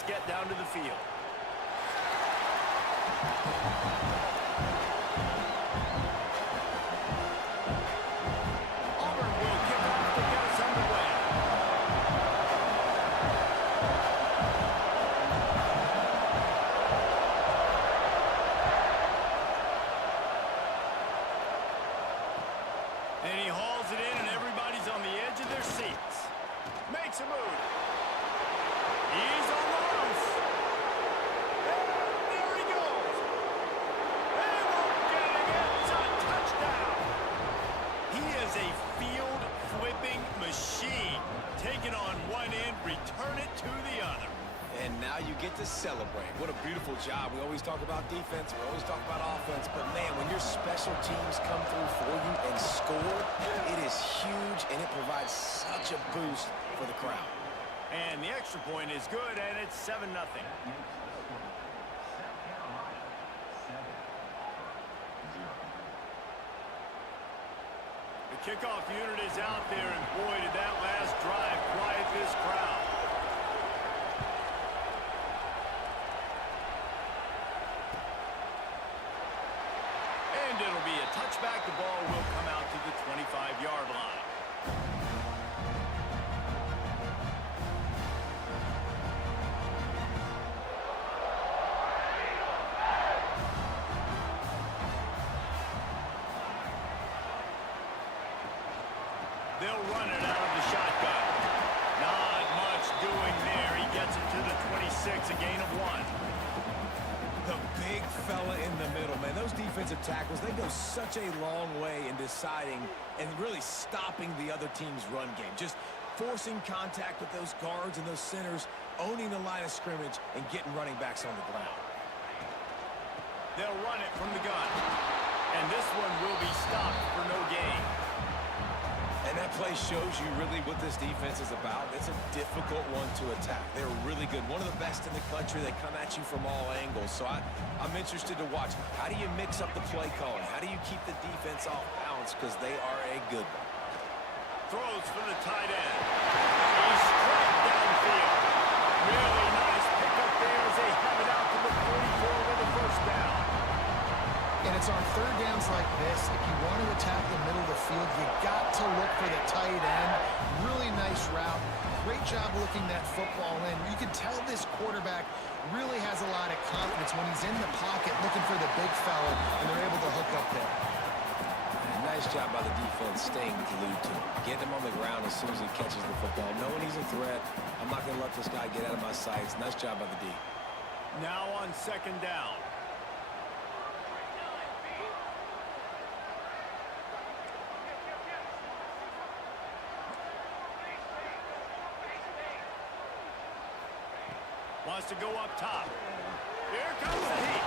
offense get down to the field. Auburn will kick off to get us underway. And he hauls it in, and everybody's on the edge of their seats. Makes a move. He's on the loose. And there he goes. They won't get him. It's a touchdown. He is a field-flipping machine. Take it on one end, return it to the other. And now you get to celebrate. What a beautiful job. We always talk about defense. We always talk about offense. But, man, when your special teams come through for you and score, it is huge, and it provides such a boost for the crowd. And the extra point is good, and it's 7-0. The kickoff unit is out there, and boy, did that last drive quiet this crowd. And it'll be a touchback. The ball will come out to the 25-yard line. They'll run it out of the shotgun. Not much doing there. He gets it to the 26, a gain of 1. The big fella in the middle, man. Those defensive tackles, they go such a long way in deciding and really stopping the other team's run game. Just forcing contact with those guards and those centers, owning the line of scrimmage, and getting running backs on the ground. They'll run it from the gun. And this one will be stopped for no gain. And that play shows you really what this defense is about. It's a difficult one to attack. They're really good. One of the best in the country. They come at you from all angles. So I'm interested to watch. How do you mix up the play calling? How do you keep the defense off balance? Because they are a good one. Throws for the tight end. He's straight downfield. Really nice pickup there as they have it out to the 44 with a first down. And it's on third downs like this. If you want to attack the middle of the field, you got to look for the tight end. Really nice route. Great job looking that football in. You can tell this quarterback really has a lot of confidence when he's in the pocket looking for the big fella, and they're able to hook up there. And nice job by the defense staying glued to him. Getting him on the ground as soon as he catches the football. Knowing he's a threat, I'm not going to let this guy get out of my sights. Nice job by the D. Now on second down. Wants to go up top. Here comes the heat.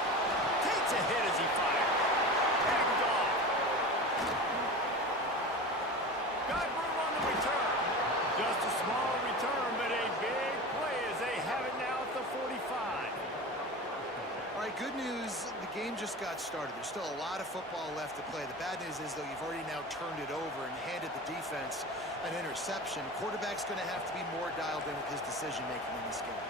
Takes a hit as he fires. Picked off. Got room on the return. Just a small return, but a big play as they have it now at the 45. All right, good news. The game just got started. There's still a lot of football left to play. The bad news is, though, you've already now turned it over and handed the defense an interception. Quarterback's going to have to be more dialed in with his decision-making in this game.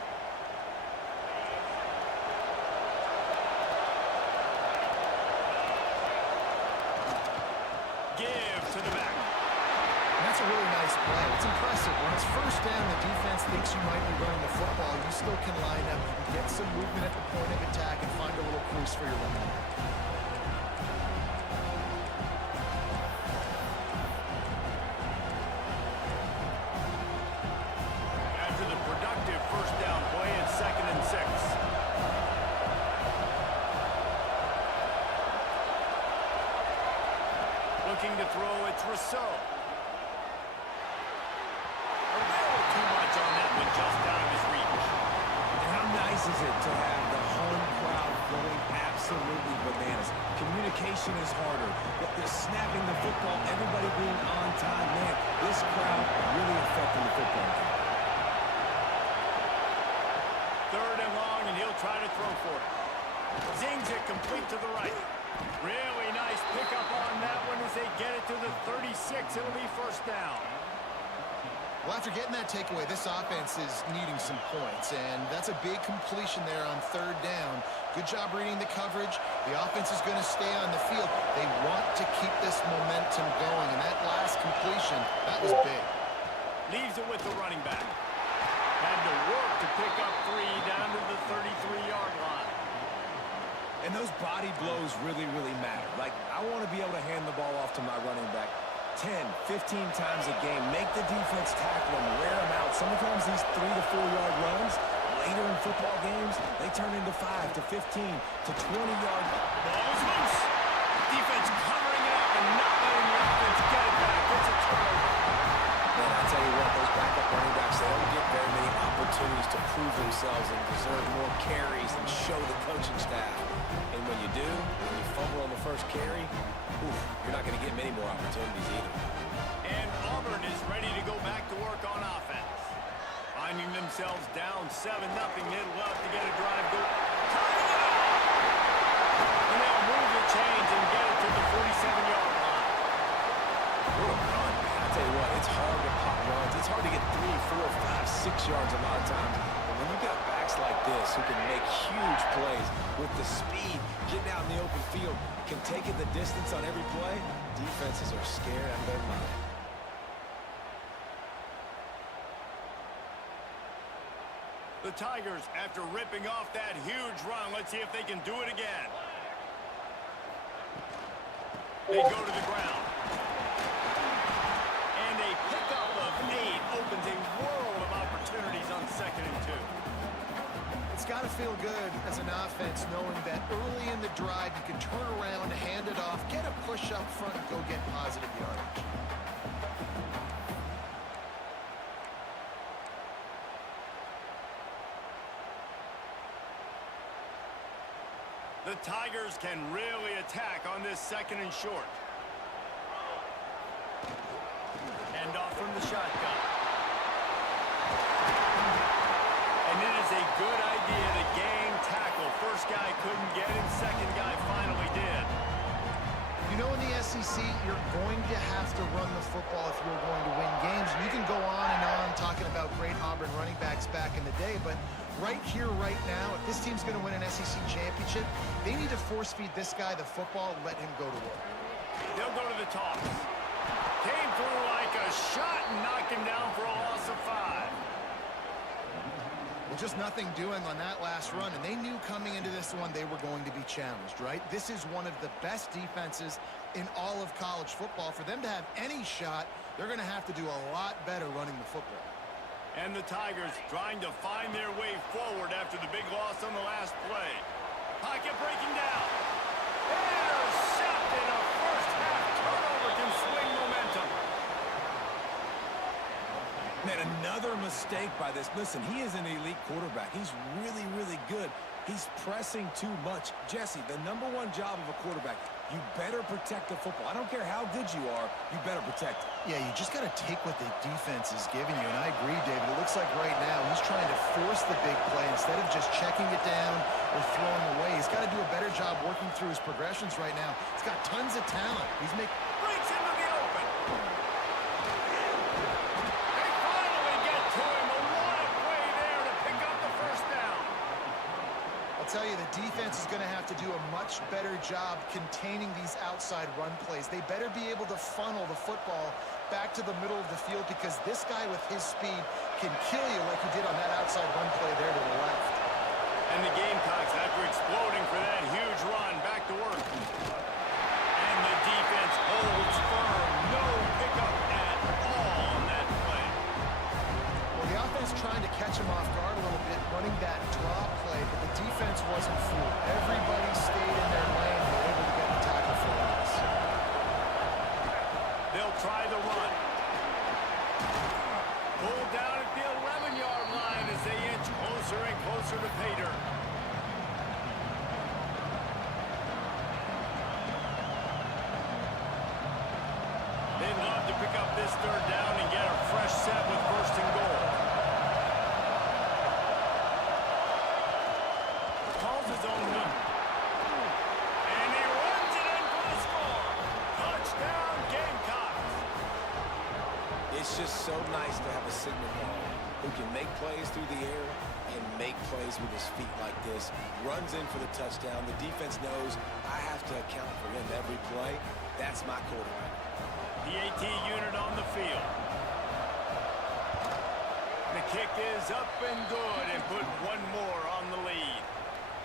Give to the back. And that's a really nice play. It's impressive. When it's first down, the defense thinks you might be running the football. You still can line up. You can get some movement at the point of attack and find a little crease for your running back. After the productive first down play, it's 2nd and 6. Looking to throw, it's Rousseau. A little too much on that one, just out of his reach. And how nice is it to have the home crowd going absolutely bananas? Communication is harder. They're snapping the football, everybody being on time. Man, this crowd really affecting the football game. 3rd and long, and he'll try to throw for it. Zings it complete to the right. Really nice pickup on that one as they get it to the 36. It'll be first down. Well, after getting that takeaway, this offense is needing some points, and that's a big completion there on third down. Good job reading the coverage. The offense is going to stay on the field. They want to keep this momentum going, and that last completion, that was big. Leaves it with the running back. Had to work to pick up 3 down to the 33-yard line. And those body blows really, really matter. Like, I want to be able to hand the ball off to my running back 10, 15 times a game. Make the defense tackle them, wear them out. Sometimes these 3 to 4 yard runs, later in football games, they turn into 5 to 15 to 20-yard. Ball's loose. Defense covering it up and not letting the offense get it back. It's a turnover. Man, I tell you what, those backup running backs, they don't get very many opportunities to prove themselves and deserve more carries and show the coaching staff. And when you do, when you fumble on the first carry, you're not going to get many more opportunities either. And Auburn is ready to go back to work on offense. Finding themselves down 7-0, they'd love to get a drive go. Tying it up! And they'll move the chains and get it to the 47-yard line. What a run, man. I tell you what, it's hard to pop runs. It's hard to get 3, 4, 5, 6 yards a lot of times. But when you've got backs like this who can make huge plays with the speed, getting out in the open field, can take it the distance on every play, defenses are scared out of their mind. The Tigers, after ripping off that huge run, let's see if they can do it again. They go to the ground. And a pickup of 8 opens a world of opportunities on 2nd and 2. It's got to feel good as an offense knowing that early in the drive you can turn around, hand it off, get a push up front, and go get positive yardage. The Tigers can really attack on this 2nd and short. Hand off from the shotgun. And it is a good idea to game tackle. First guy couldn't get him, second guy finally did. You know, in the SEC, you're going to have to run the football if you're going to win games. You can go on and on talking about great Auburn running backs back in the day, but right here, right now, if this team's going to win an SEC championship, they need to force-feed this guy the football, let him go to work. They'll go to the toss. Came through like a shot and knocked him down for a loss of 5. Well, just nothing doing on that last run, and they knew coming into this one they were going to be challenged, right? This is one of the best defenses in all of college football. For them to have any shot, they're going to have to do a lot better running the football. And the Tigers trying to find their way forward after the big loss on the last play. Pocket breaking down. Intercepted. A first-half turnover can swing momentum. Man, another mistake by this. Listen, he is an elite quarterback. He's really, really good. He's pressing too much. Jesse, the #1 job of a quarterback, you better protect the football. I don't care how good you are, you better protect it. Yeah, you just got to take what the defense is giving you, and I agree, David. It looks like right now he's trying to force the big play instead of just checking it down or throwing away. He's got to do a better job working through his progressions right now. He's got tons of talent. He's making... Breaks into the open. They finally get to him. A what play there to pick up the first down. I'll tell you, the defense is going to have to do a much better job containing these outside run plays. They better be able to funnel the football back to the middle of the field because this guy with his speed can kill you like he did on that outside run play there to the left. And the Gamecocks, after exploding for that huge run, back to work. And the defense holds firm. No pickup at all on that play. Well, the offense trying to catch him off guard a little bit, running that draw play, but the defense wasn't fooled. Everybody stayed in their lane and were able to get the tackle for us. They'll try the run. Pulled down at the 11-yard line as they inch closer and closer to pay dirt. They'd love to pick up this third down and get a fresh set with first and goal. Calls his own number. And he runs it in for the score. Touchdown, Gamecocks. It's It's just so nice to have a signal caller who can make plays through the air and make plays with his feet like this. Runs in for the touchdown. The defense knows I have to account for him every play. That's my quarterback. The AT unit on the field. The kick is up and good and put one more on the lead.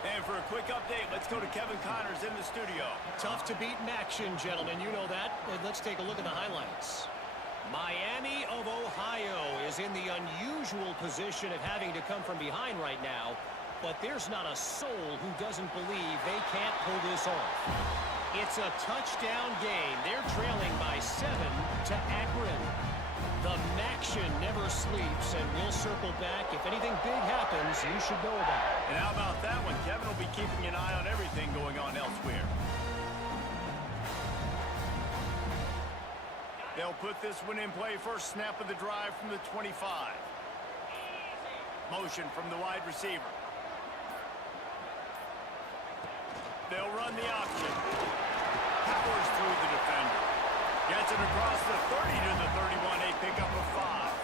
And for a quick update, let's go to Kevin Connors in the studio. Tough to beat in action, gentlemen. You know that. And let's take a look at the highlights. Miami of Ohio is in the unusual position of having to come from behind right now. But there's not a soul who doesn't believe they can't pull this off. It's a touchdown game. They're trailing by 7 to Akron. The Maction never sleeps, and we'll circle back. If anything big happens, you should know about it. And how about that one? Kevin will be keeping an eye on everything going on elsewhere. They'll put this one in play. First snap of the drive from the 25. Motion from the wide receiver. They'll run the option. Powers through the defender. Gets it across the 30 to the 31. A pickup of 5.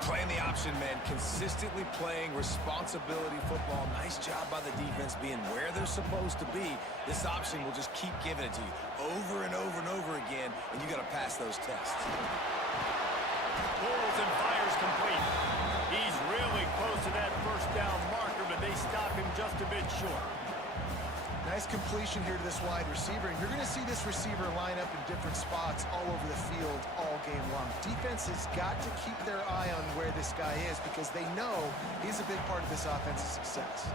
Playing the option, man. Consistently playing responsibility football. Nice job by the defense being where they're supposed to be. This option will just keep giving it to you over and over and over again, and you got to pass those tests. Pulls and fires complete. He's really close to that first down marker, but they stop him just a bit short. Nice completion here to this wide receiver. And you're going to see this receiver line up in different spots all over the field all game long. Defense has got to keep their eye on where this guy is because they know he's a big part of this offense's success.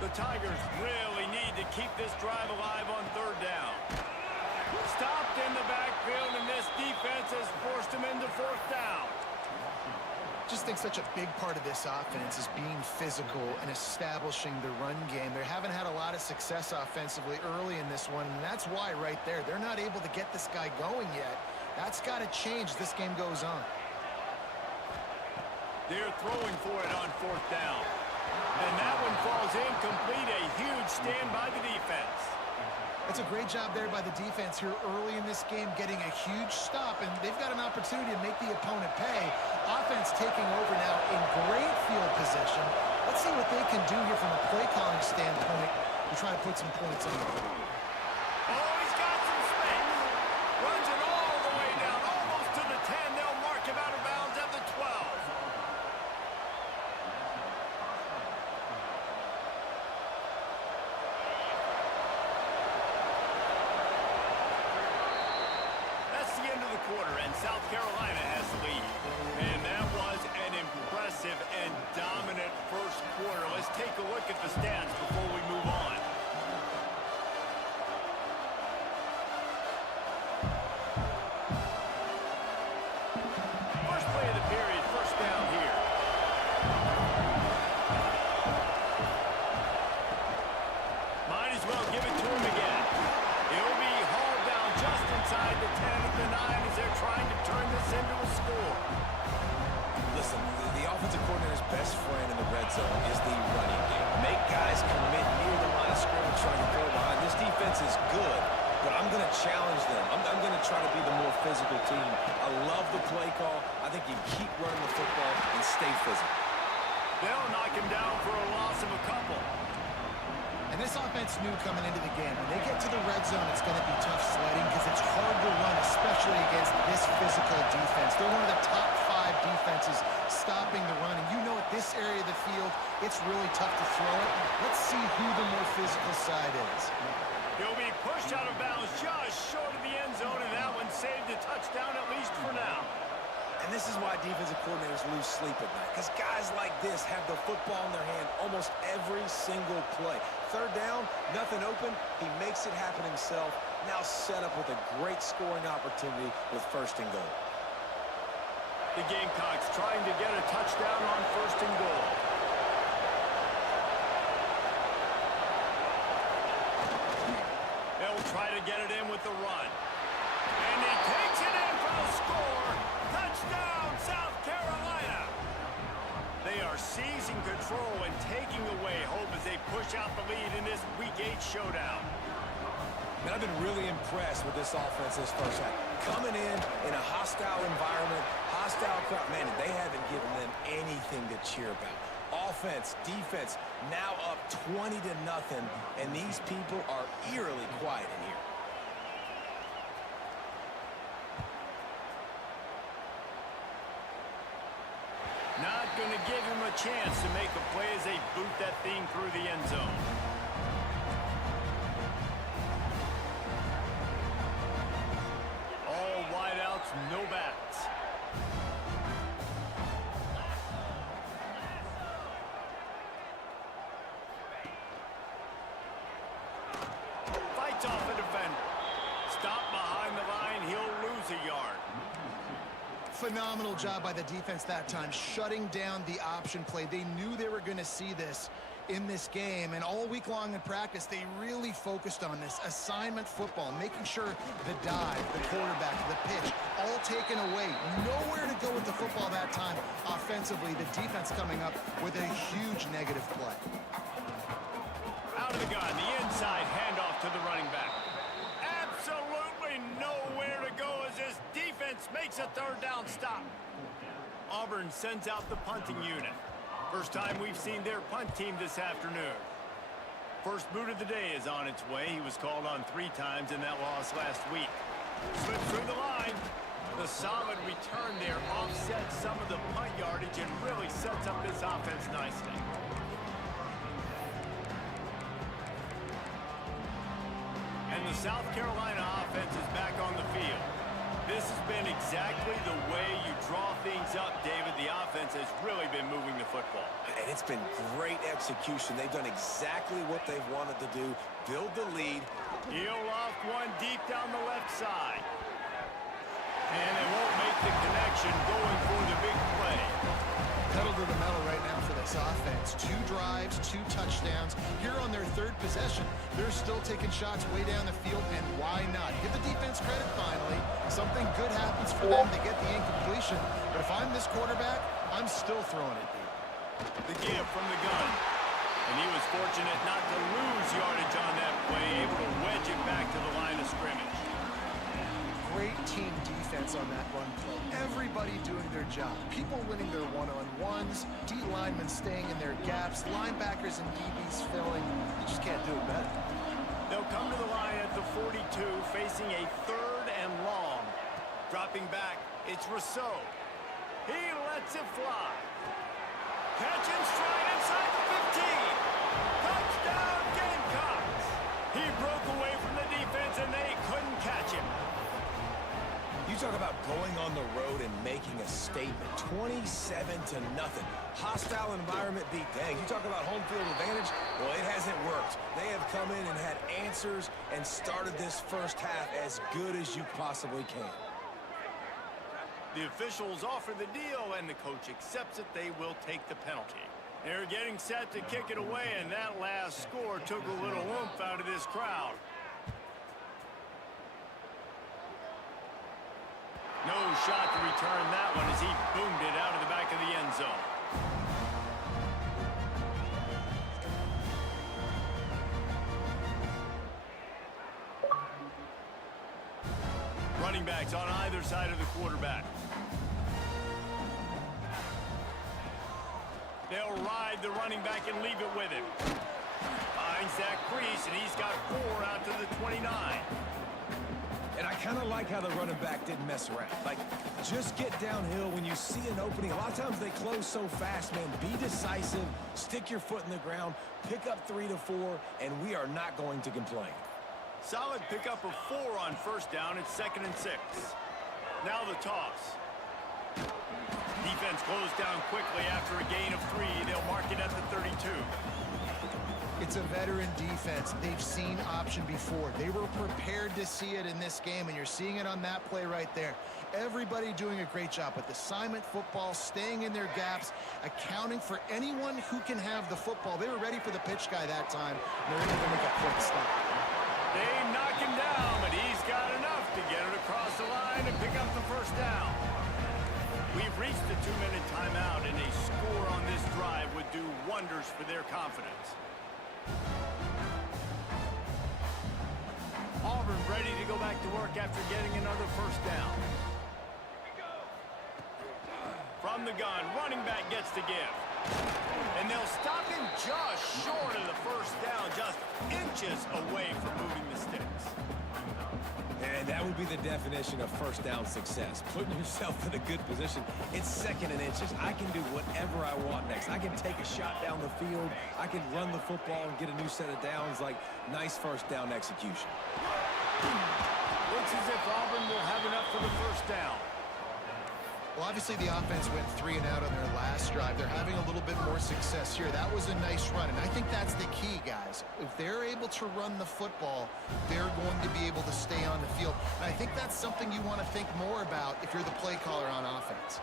The Tigers really need to keep this drive alive on third down. Stopped in the backfield, and this defense has forced him into fourth down. Just think such a big part of this offense is being physical and establishing the run game. They haven't had a lot of success offensively early in this one, and that's why right there. They're not able to get this guy going yet. That's got to change as this game goes on. They're throwing for it on fourth down. And that one falls incomplete. A huge stand by the defense. That's a great job there by the defense here early in this game, getting a huge stop, and they've got an opportunity to make the opponent pay. Offense taking over now in great field position. Let's see what they can do here from a play calling standpoint to try to put some points on the board. Oh, he's got some space. Runs it all the way down, almost to the 10. They'll mark him out of bounds at the 12. Quarter, and South Carolina has the lead. And that was an impressive and dominant first quarter. Let's take a look at the stats before we move on. First play of the period, first down here. Might as well give it to him again. He'll be hauled down just inside the 10 at the 9 as they're trying to turn this into a score. Listen, the offensive coordinator's best friend in the red zone is the running game. Make guys commit near the line of scrimmage trying to throw behind. This defense is good, but I'm going to challenge them. I'm going to try to be the more physical team. I love the play call. I think you keep running the football and stay physical. They'll knock him down for a loss of a couple. And this offense knew coming into the game, when they get to the red zone, it's going to be tough sledding because it's hard to run, especially against this physical defense. They're one of the top 5 defenses stopping the run. And you know at this area of the field, it's really tough to throw it. Let's see who the more physical side is. He'll be pushed out of bounds just short of the end zone, and that one saved a touchdown at least for now. And this is why defensive coordinators lose sleep at night, because guys like this have the football in their hand almost every single play. Third down, nothing open, he makes it happen himself. Now set up with a great scoring opportunity with first and goal. The Gamecocks trying to get a touchdown on first and goal. They'll try to get it in with the run. And he takes it in for the score. Touchdown, South Carolina. They are seizing control and taking away hope as they push out the lead in this Week 8 showdown. Man, I've been really impressed with this offense this first half. coming in a hostile environment, hostile crowd. Man, they haven't given them anything to cheer about. Offense, defense, now up 20-0, and these people are eerily quiet in here. Not going to give him a chance to make a play as they boot that thing through the end zone. All wideouts, no bats. Fights off the defender. Stop behind the line, he'll lose a yard. Phenomenal job by the defense that time, shutting down the option play. They knew they were going to see this in this game, and all week long in practice, they really focused on this assignment football, making sure the dive, the quarterback, the pitch, all taken away. Nowhere to go with the football that time offensively. The defense coming up with a huge negative play. Out of the gun, the inside handoff to the running back. Absolutely nowhere to go as this defense makes a third down stop. Auburn sends out the punting unit. First time we've seen their punt team this afternoon. First boot of the day is on its way. He was called on 3 times in that loss last week. Slips through the line. The solid return there offsets some of the punt yardage and really sets up this offense nicely. And the South Carolina offense is back on the field. This has been exactly the way you draw things up, David. The offense has really been moving the football. And it's been great execution. They've done exactly what they've wanted to do, build the lead. He'll off one deep down the left side. And they won't make the connection going for the big play. Pedal to the metal right now for this offense. 2 drives, 2 touchdowns. Here on their 3rd possession, they're still taking shots way down the field, and why not? Give the defense credit finally. Something good happens for them. They get the incompletion. But if I'm this quarterback, I'm still throwing it deep. The give from the gun. And he was fortunate not to lose yardage on that play, able to wedge it back to the line of scrimmage. Great team defense on that run play. Everybody doing their job. People winning their one-on-ones, D linemen staying in their gaps, linebackers and DBs filling. You just can't do it better. They'll come to the line at the 42, facing a 3rd and long. Dropping back, it's Rousseau. He lets it fly. Catch and stride inside the 15. Touchdown, Gamecocks. He broke away from the defense, and they couldn't catch him. You talk about going on the road and making a statement. 27-0. Hostile environment beat. Dang, you talk about home field advantage? Well, it hasn't worked. They have come in and had answers and started this first half as good as you possibly can. The officials offer the deal, and the coach accepts it. They will take the penalty. They're getting set to kick it away, and that last score took a little oomph out of this crowd. No shot to return that one as he boomed it out of the back of the end zone. Running backs on either side of the quarterback. They'll ride the running back and leave it with him. Finds that crease, and he's got 4 out to the 29. And I kind of like how the running back didn't mess around. Like, just get downhill when you see an opening. A lot of times they close so fast, man. Be decisive, stick your foot in the ground, pick up 3 to 4, and we are not going to complain. Solid pickup of 4 on first down. It's 2nd and 6. Now the toss. Defense closed down quickly after a gain of 3. They'll mark it at the 32. It's a veteran defense. They've seen option before. They were prepared to see it in this game, and you're seeing it on that play right there. Everybody doing a great job with assignment football, staying in their gaps, accounting for anyone who can have the football. They were ready for the pitch guy that time, and they're able to make a quick stop. They knock him down, but he's got enough to get it across the line and pick up the first down. We've reached the 2-minute timeout, and a score on this drive would do wonders for their confidence. Auburn ready to go back to work after getting another first down. From the gun, running back gets to give. And they'll stop him just short of the first down, just inches away from moving the sticks. And that would be the definition of first down success. Putting yourself in a good position. It's second and inches. I can do whatever I want next. I can take a shot down the field. I can run the football and get a new set of downs. Like, nice first down execution. Looks as if Auburn will have enough for the first down. Well, obviously the offense went 3 and out on their last drive. They're having a little bit more success here. That was a nice run, and I think that's the key, guys. If they're able to run the football, they're going to be able to stay on the field. And I think that's something you want to think more about if you're the play caller on offense.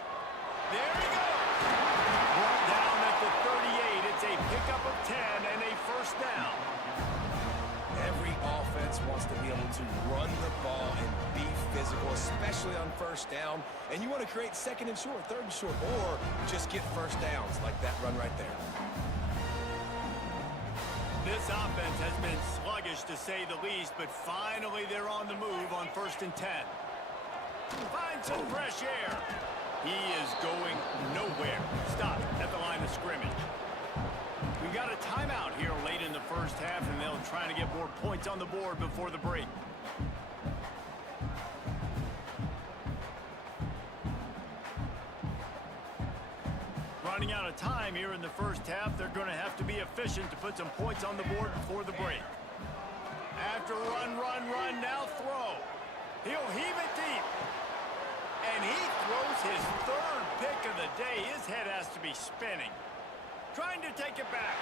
There he goes. Brought down at the 38. It's a pickup of 10 and a first down. Every offense wants to be able to run the ball and be physical, especially on first down. And you want to create second and short, third and short, or just get first downs like that run right there. This offense has been sluggish to say the least, but finally they're on the move on 1st and 10. Find some fresh air. He is going nowhere. Stop at the line of scrimmage. We got a timeout here late in the first half, and they'll try to get more points on the board before the break. Running out of time here in the first half, they're going to have to be efficient to put some points on the board before the break. After run, now throw. He'll heave it deep. And he throws his 3rd pick of the day. His head has to be spinning. Trying to take it back.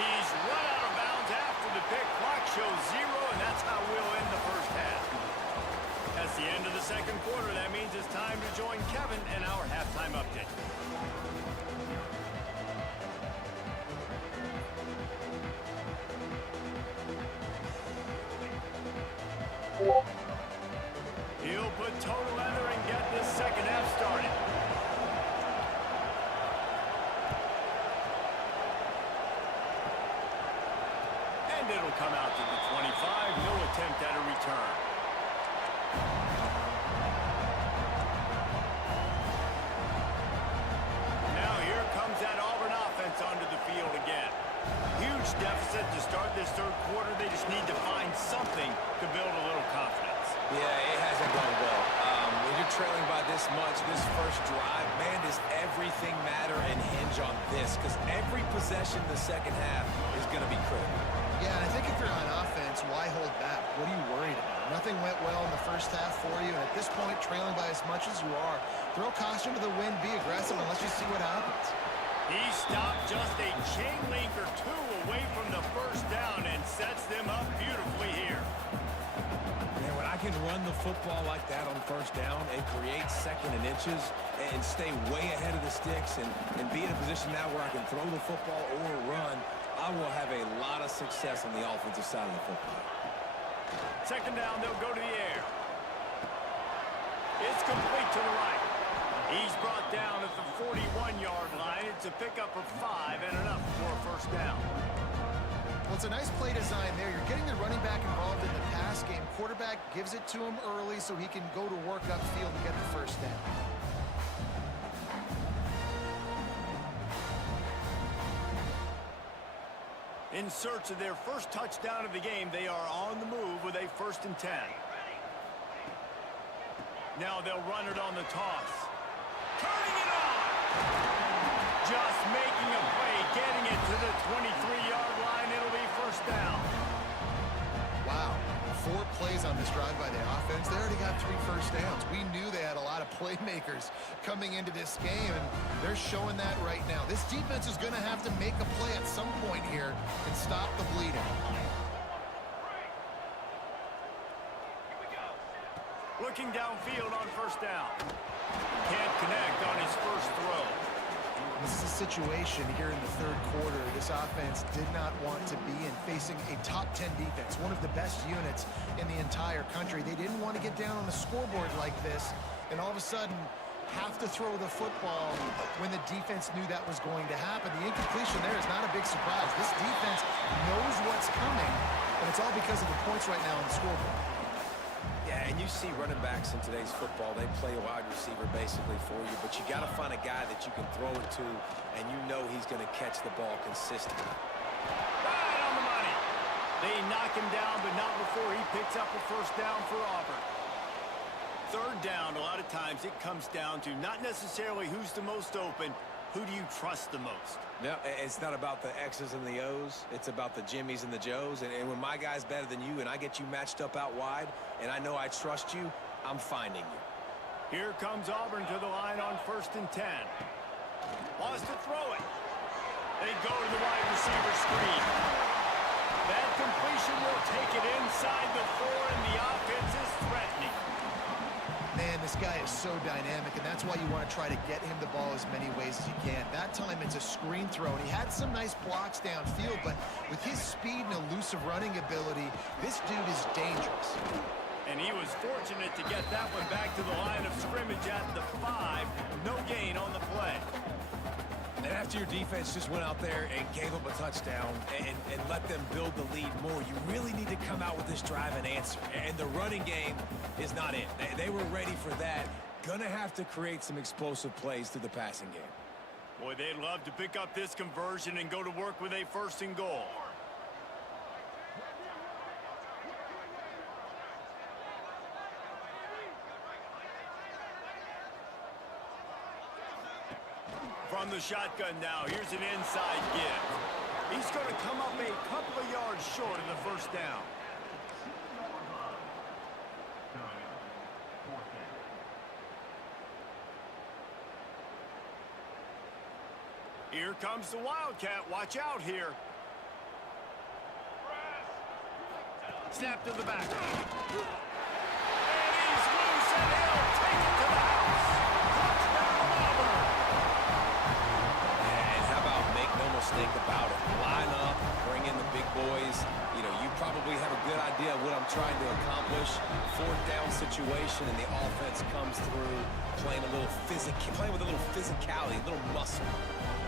He's run out of bounds after the pick. Clock shows 0, and that's how we'll end the first half. That's the end of the second quarter. That means it's time to join Kevin in our halftime update. He'll put total leather and get this second half started. And it'll come out to the 25. No attempt at a return. Now here comes that Auburn offense onto the field again. Huge deficit to start this third quarter. They just need to find something to build a little confidence. Yeah, it hasn't gone well. When you're trailing by this much, this first drive, man, does everything matter and hinge on this? Because every possession in the second half is going to be critical. Yeah, and I think if you're on offense, why hold back? What are you worried about? Nothing went well in the first half for you, and at this point, trailing by as much as you are, throw caution to the wind, be aggressive, and let's just see what happens. He stopped just a chain link or 2 away from the first down and sets them up beautifully here. Man, when I can run the football like that on first down and create second and inches and stay way ahead of the sticks and be in a position now where I can throw the football or run, I will have a lot of success on the offensive side of the football. Second down, they'll go to the air. It's complete to the right. He's brought down at the 41-yard line. It's a pickup of 5 and enough for a first down. Well, it's a nice play design there. You're getting the running back involved in the pass game. Quarterback gives it to him early so he can go to work upfield and get the first down. In search of their first touchdown of the game, they are on the move with a 1st and 10. Now they'll run it on the toss. Turning it on! Just making a play, getting it to the 23-yard line. It'll be first down. Wow. 4 plays on this drive by the offense. They already got 3 first downs. We knew they had a lot of playmakers coming into this game, and they're showing that right now. This defense is going to have to make a play at some point here and stop the bleeding. Looking downfield on first down. Can't connect on his first throw. This is a situation here in the third quarter this offense did not want to be in, facing a top 10 defense, one of the best units in the entire country. They didn't want to get down on the scoreboard like this, and all of a sudden, have to throw the football when the defense knew that was going to happen. The incompletion there is not a big surprise. This defense knows what's coming, and it's all because of the points right now on the scoreboard. Yeah, and you see running backs in today's football, they play a wide receiver basically for you, but you got to find a guy that you can throw it to, and you know he's going to catch the ball consistently. Right on the money. They knock him down, but not before he picks up a first down for Auburn. Third down, a lot of times it comes down to not necessarily who's the most open, who do you trust the most? Yeah, it's not about the X's and the O's. It's about the Jimmies and the Joes. And when my guy's better than you and I get you matched up out wide and I know I trust you, I'm finding you. Here comes Auburn to the line on 1st and 10. Wants to throw it. They go to the wide receiver screen. That completion will take it inside the 4, and the offense is threatening. Man, this guy is so dynamic, and that's why you want to try to get him the ball as many ways as you can. That time it's a screen throw, and he had some nice blocks downfield, but with his speed and elusive running ability, this dude is dangerous. And he was fortunate to get that one back to the line of scrimmage at the 5. No gain on the play. And after your defense just went out there and gave up a touchdown and let them build the lead more, you really need to come out with this drive and answer. And the running game is not it. They were ready for that. Gonna have to create some explosive plays through the passing game. Boy, they'd love to pick up this conversion and go to work with a 1st and goal. From the shotgun now, here's an inside give. He's going to come up a couple of yards short of the first down. Here comes the Wildcat. Watch out here. Snap to the back. And he's loose, and he'll take it to the house. Touchdown, Auburn. And how about make no mistake about it? Line up, bring in the big boys. You know, you probably have a good idea of what I'm trying to accomplish. 4th down situation, and the offense comes through playing with a little physicality, a little muscle.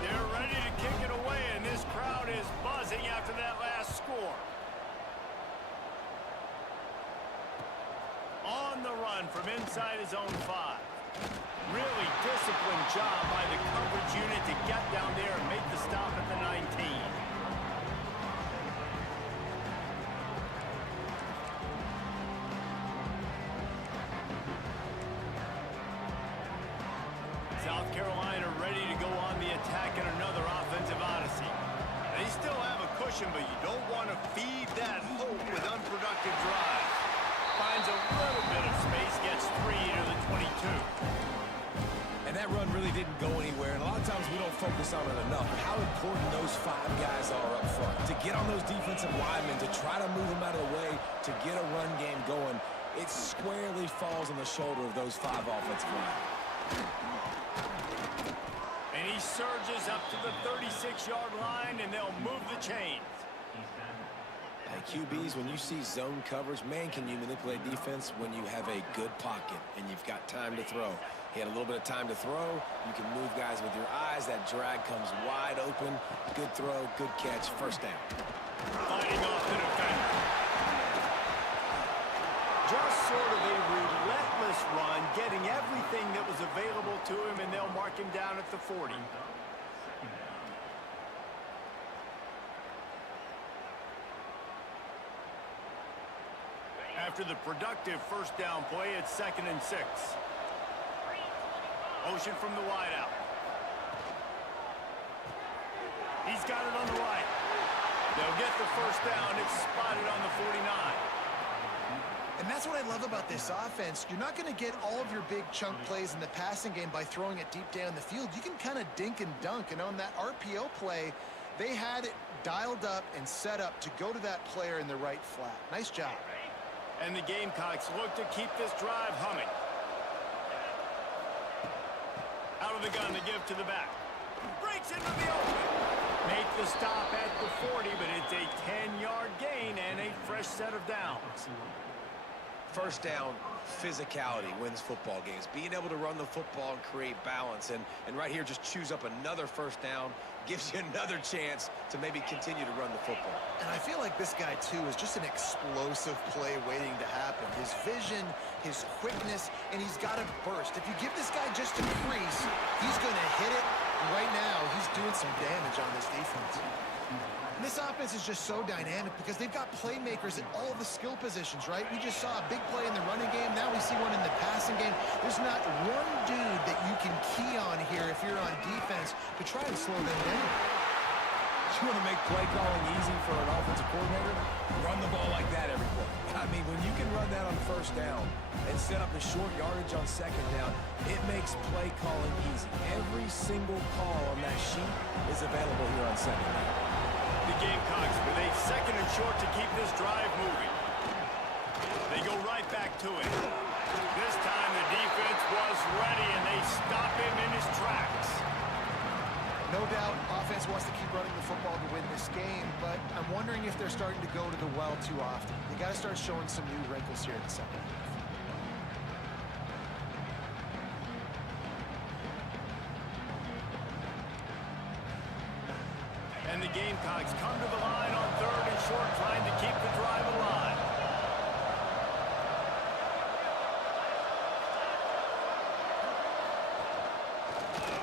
They're ready to kick it away, and this crowd is buzzing after that last score. On the run from inside his own 5. Really disciplined job by the coverage unit to get down there and make the stop at the 19. South Carolina ready to go on the attack in another offensive odyssey. They still have a cushion, but you don't want to feed that hope with unproductive drives. Finds a little bit of space, gets 3 to the 22. And that run really didn't go anywhere, and a lot of times we don't focus on it enough. How important those 5 guys are up front. To get on those defensive linemen, to try to move them out of the way, to get a run game going, it squarely falls on the shoulder of those 5 offensive linemen. And he surges up to the 36-yard line, and they'll move the chains. Hey, QBs, when you see zone coverage, man, can you manipulate defense when you have a good pocket and you've got time to throw. He had a little bit of time to throw. You can move guys with your eyes. That drag comes wide open. Good throw, good catch, first down. Fighting off the defender. Just sort of a relentless run, getting everything that was available to him, and they'll mark him down at the 40. After the productive first down play, it's 2nd and 6. Motion from the wideout. He's got it on the right. They'll get the first down. It's spotted on the 49. And that's what I love about this offense. You're not going to get all of your big chunk plays in the passing game by throwing it deep down the field. You can kind of dink and dunk. And on that RPO play, they had it dialed up and set up to go to that player in the right flat. Nice job. And the Gamecocks look to keep this drive humming. Out of the gun to give to the back. Breaks into the open. Make the stop at the 40, but it's a 10-yard gain and a fresh set of downs. first down physicality wins football games. Being able to run the football and create balance. And right here, just choose up another first down, gives you another chance to maybe continue to run the football. And I feel like this guy, too, is just an explosive play waiting to happen. His vision, his quickness, and he's got a burst. If you give this guy just a crease, he's going to hit it. Right now, he's doing some damage on this defense. And this offense is just so dynamic because they've got playmakers at all the skill positions, right? We just saw a big play in the running game. Now we see one in the passing game. There's not one dude that you can key on here if you're on defense to try and slow them down. You want to make play calling easy for an offensive coordinator? Run the ball like that every play. I mean, when you can run that on first down and set up a short yardage on second down, it makes play calling easy. Every single call on that sheet is available here on second down. The Gamecocks with a second and short to keep this drive moving. They go right back to it. This time the defense was ready and they stop him in his tracks. No doubt, offense wants to keep running the football to win this game, but I'm wondering if they're starting to go to the well too often. They got to start showing some new wrinkles here in the second half. And the Gamecocks come to the line on third and short, trying to keep the drive alive.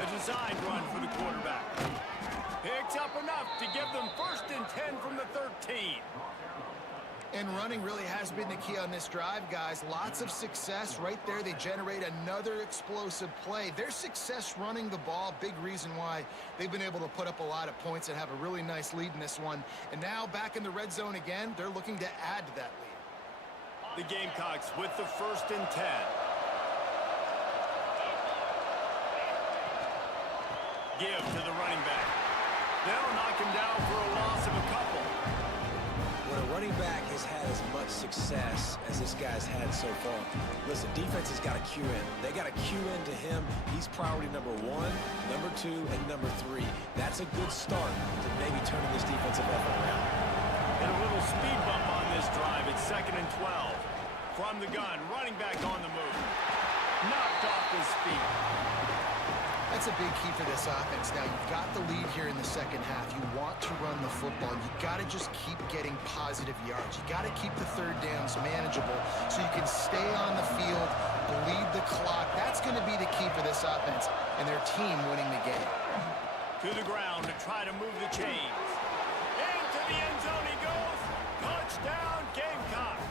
A designed run for the quarterback. Picks up enough to give them 1st and 10 from the 13. And running really has been the key on this drive, guys. Lots of success right there. They generate another explosive play. Their success running the ball, big reason why they've been able to put up a lot of points and have a really nice lead in this one. And now back in the red zone again, they're looking to add to that lead. The Gamecocks with the 1st and 10. Give to the running back. They'll knock him down for a loss of a couple. When a running back has had as much success as this guy's had so far, listen, defense has got to cue in. They got to cue into him. He's priority number 1, number 2, and number 3. That's a good start to maybe turning this defensive effort around. And a little speed bump on this drive. It's 2nd and 12. From the gun, running back on the move. Knocked off his feet. That's a big key for this offense. Now, you've got the lead here in the second half. You want to run the football. You got to just keep getting positive yards. You got to keep the third downs manageable so you can stay on the field, bleed the clock. That's going to be the key for this offense and their team winning the game. To the ground to try to move the chains. Into the end zone he goes. Touchdown, Gamecocks.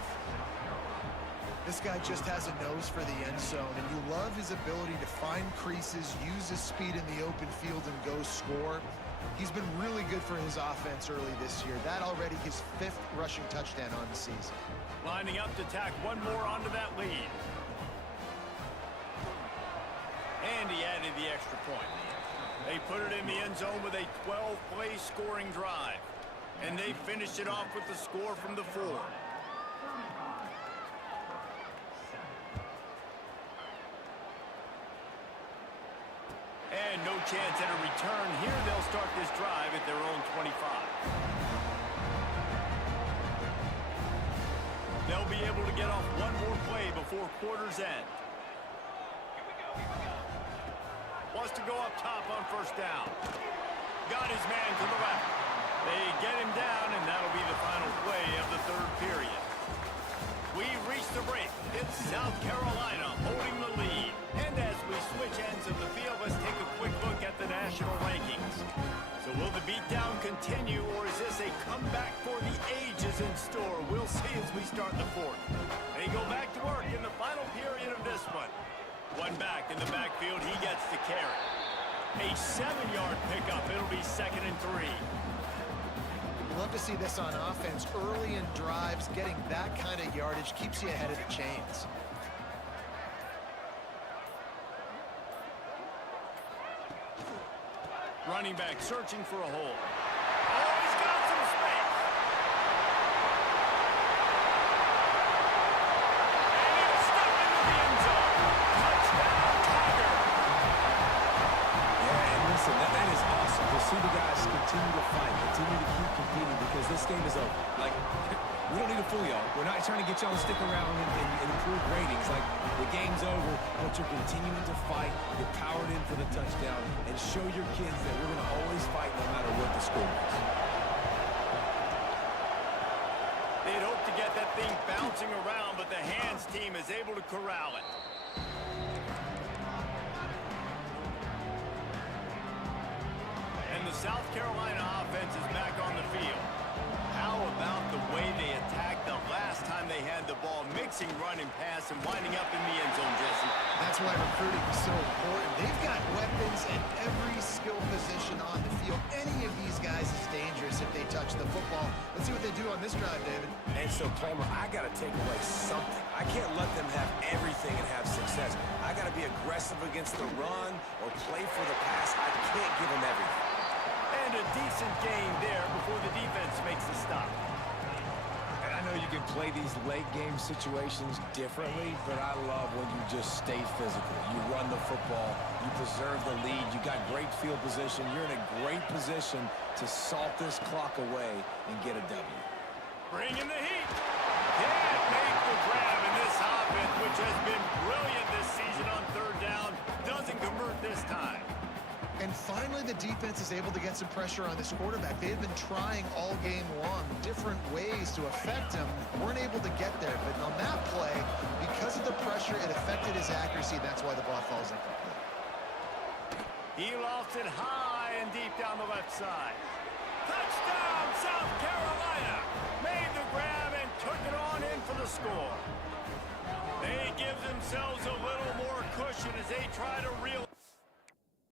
This guy just has a nose for the end zone, and you love his ability to find creases, use his speed in the open field, and go score. He's been really good for his offense early this year. That already his 5th rushing touchdown on the season. Lining up to tack one more onto that lead. And he added the extra point. They put it in the end zone with a 12-play scoring drive. And they finished it off with the score from the 4. And no chance at a return. Here they'll start this drive at their own 25. They'll be able to get off one more play before quarter's end. Wants to go up top on 1st down. Got his man to the left. They get him down, and that'll be the final play of the 3rd period. We reach the break. It's South Carolina holding the lead. And as we switch ends of the field, let's take a quick look at the national rankings. So will the beatdown continue, or is this a comeback for the ages in store? We'll see as we start the 4th. They go back to work in the final period of this one. One back in the backfield, he gets the carry. A 7-yard pickup. It'll be 2nd and 3. Love to see this on offense. Early in drives, getting that kind of yardage keeps you ahead of the chains. Running back searching for a hole. Oh, he's got some space. And he'll step into the end zone. Touchdown, Tiger. Yeah, and listen, that is awesome to see the guys continue to fight, continue to keep competing because this game is over. Like, we don't need to fool y'all. We're not trying to get y'all to stick around and improve ratings. Like, the game's over, but you're continuing to fight. You're powered in for the touchdown and show your kids that we're going to always fight no matter what the score is. They'd hope to get that thing bouncing around, but the hands team is able to corral it. And the South Carolina offense is back on the field. How about the way they attacked the last time they had the ball, mixing run and pass and winding up in the end zone, Jesse? That's why recruiting is so important. They've got weapons at every skill position on the field. Any of these guys is dangerous if they touch the football. Let's see what they do on this drive, David. And so, Palmer, I got to take away something. I can't let them have everything and have success. I got to be aggressive against the run or play for the pass. I can't give them everything. And a decent gain there before the defense makes the stop. And I know you can play these late game situations differently, but I love when you just stay physical. You run the football, you preserve the lead, you got great field position, you're in a great position to salt this clock away and get a W. Bringing the heat. Can't make the grab in this offense, which has been brilliant this season on third down. Doesn't convert this time. And finally, the defense is able to get some pressure on this quarterback. They had been trying all game long, different ways to affect him. Weren't able to get there. But on that play, because of the pressure, it affected his accuracy. That's why the ball falls incomplete. He lofts it high and deep down the left side. Touchdown, South Carolina! Made the grab and took it on in for the score. They give themselves a little more cushion as they try to reel